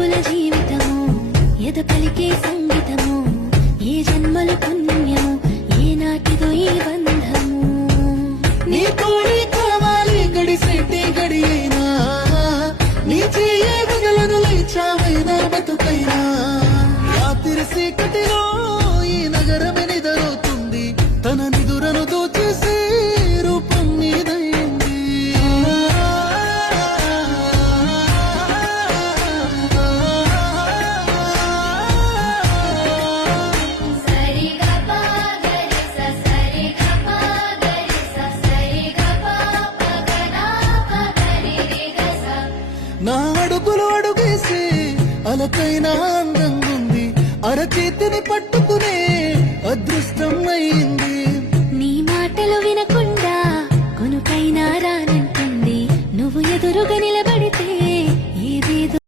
అడుగుల జీవితము ఎద పలికే సంగీతము ఏ జన్మల పుణ్యము ఏ నాటిదో ఈ బంధము నీ తోడి కావాలి గడిసేటి గడియైనా నీ చెయ్యే వదలను లేచావైనా బతుకైనా రాత్రి చీకటిలో ఈ నగరమే నిదరవుతుంది తన నిదురను దోచేసే రూపం నీదైంది నా అడుగులు అడుగేసి అలకైనా అందంగుంది అరచేతిని పట్టుకునే అదృష్టం అయింది నీ మాటలు వినకుండా కొనుకైనా రానంటుంది నువ్వు ఎదురుగా నిలబడి